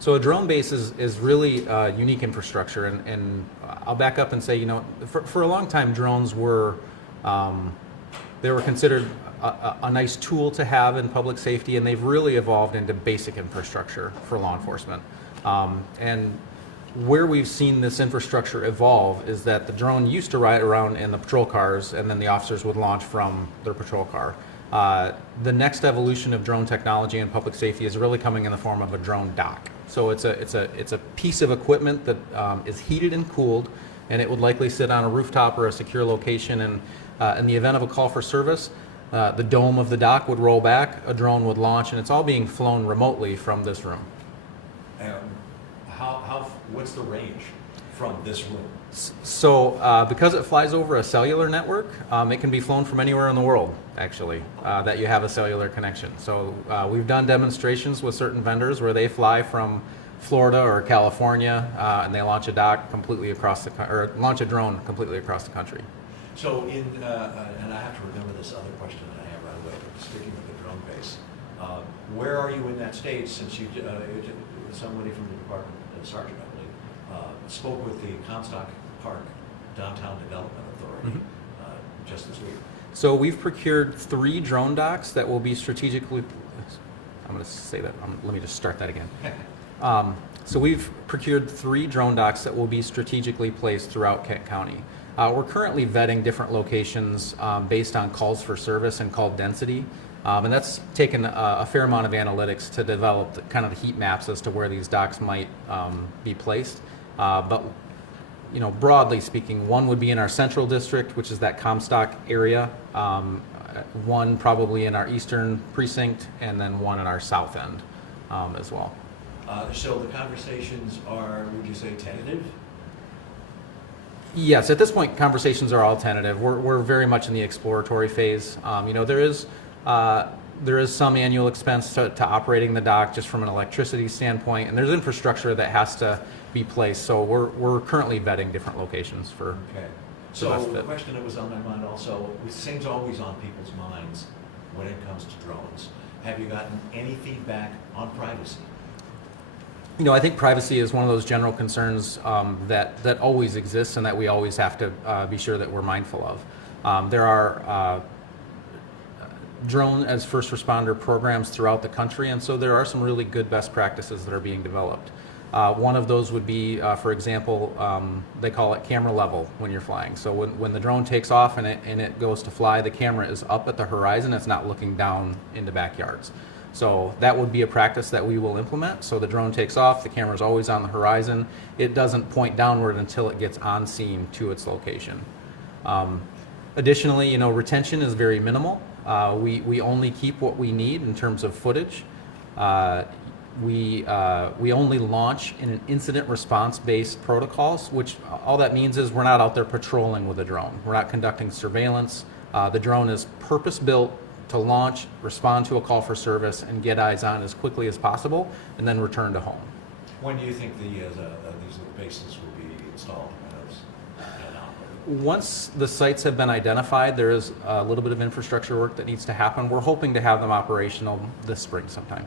So a drone base is really unique infrastructure, and I'll back up and say, for a long time, drones were they were considered a nice tool to have in public safety, and they've really evolved into basic infrastructure for law enforcement. And where we've seen this infrastructure evolve is that the drone used to ride around in the patrol cars, and then the officers would launch from their patrol car. The next evolution of drone technology in public safety is really coming in the form of a drone dock. So it's a piece of equipment that is heated and cooled, and it would likely sit on a rooftop or a secure location. And in the event of a call for service, the dome of the dock would roll back, a drone would launch, and it's all being flown remotely from this room. What's the range from this room? So because it flies over a cellular network, it can be flown from anywhere in the world, actually, that you have a cellular connection. So we've done demonstrations with certain vendors where they fly from Florida or California, and they launch a dock completely across or launch a drone completely across the country. So and I have to remember this other question that I have right away, but sticking with the drone base, where are you in that stage, since you, somebody from the department, Sergeant, I believe, spoke with the Comstock Park Downtown Development Authority just this week. So we've procured 3 drone docks that will be strategically, I'm going to say that, let me just start that again. So we've procured 3 drone docks that will be strategically placed throughout Kent County. We're currently vetting different locations based on calls for service and call density. And that's taken a fair amount of analytics to develop kind of the heat maps as to where these docks might be placed. But broadly speaking, one would be in our central district, which is that Comstock area, one probably in our eastern precinct, and then one in our south end as well. So the conversations are, would you say, tentative? Yes, at this point, conversations are all tentative. We're very much in the exploratory phase. There is some annual expense to operating the dock just from an electricity standpoint, and there's infrastructure that has to be placed. So we're currently vetting different locations for. Okay. So the question that was on my mind also, things always on people's minds when it comes to drones. Have you gotten any feedback on privacy? I think privacy is one of those general concerns that always exists and that we always have to be sure that we're mindful of. There are drone as first responder programs throughout the country, and so there are some really good best practices that are being developed. One of those would be, for example, they call it camera level when you're flying. So when the drone takes off and it goes to fly, the camera is up at the horizon, it's not looking down into backyards. So that would be a practice that we will implement. So the drone takes off, the camera is always on the horizon. It doesn't point downward until it gets on scene to its location. Additionally, retention is very minimal. We only keep what we need in terms of footage. We only launch in an incident response based protocols, which all that means is we're not out there patrolling with a drone. We're not conducting surveillance. The drone is purpose built to launch, respond to a call for service, and get eyes on as quickly as possible, and then return to home. When do you think these little bases will be installed? Once the sites have been identified, there is a little bit of infrastructure work that needs to happen. We're hoping to have them operational this spring sometime.